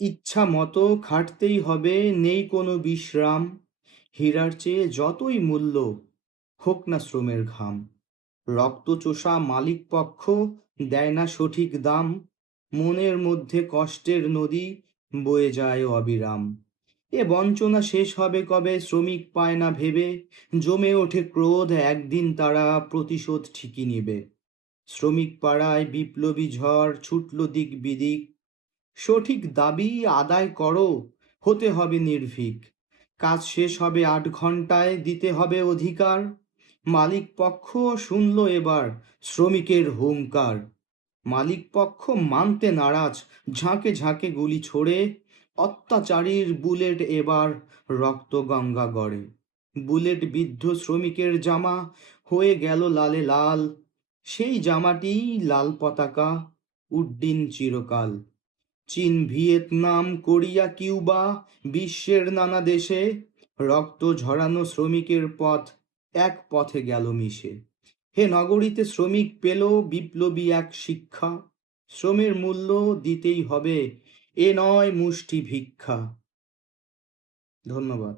ইচ্ছা মতো খাটতেই হবে, নেই কোনো বিশ্রাম। হীরার চেয়ে যতই মূল্য, হোক না শ্রমের ঘাম। রক্তচোষা মালিক পক্ষ দেয় না সঠিক দাম। মনের মধ্যে কষ্টের নদী বয়ে যায় অবিরাম। এ বঞ্চনা শেষ হবে কবে, শ্রমিক পায় না ভেবে। জমে ওঠে ক্রোধ, একদিন তারা প্রতিশোধ ঠিকই নেবে। শ্রমিক পাড়ায় বিপ্লবী ঝড় ছুটল দিক বিদিক। সঠিক দাবি আদায় করো, হতে হবে নির্ভীক। কাজ শেষ হবে ৮ ঘন্টায়, দিতে হবে অধিকার। মালিক পক্ষ শুনল এবার শ্রমিকের হুংকার। মালিক পক্ষ মানতে নারাজ, ঝাঁকে ঝাঁকে গুলি ছোড়ে। অত্যাচারীর বুলেট এবার রক্ত গঙ্গা গড়ে। বুলেট বিদ্ধ শ্রমিকের জামা হয়ে গেল লালে লাল। সেই জামাটি লাল পতাকা উড্ডিন চিরকাল। চীন, ভিয়েতনাম, কোরিয়া, কিউবা, বিশ্বের নানা দেশে রক্ত ঝরানো শ্রমিকের পথ এক পথে গেল মিশে। হে নগরীতে শ্রমিক পেল বিপ্লবী এক শিক্ষা। শ্রমের মূল্য দিতেই হবে, এ নয় মুষ্টি ভিক্ষা। ধন্যবাদ।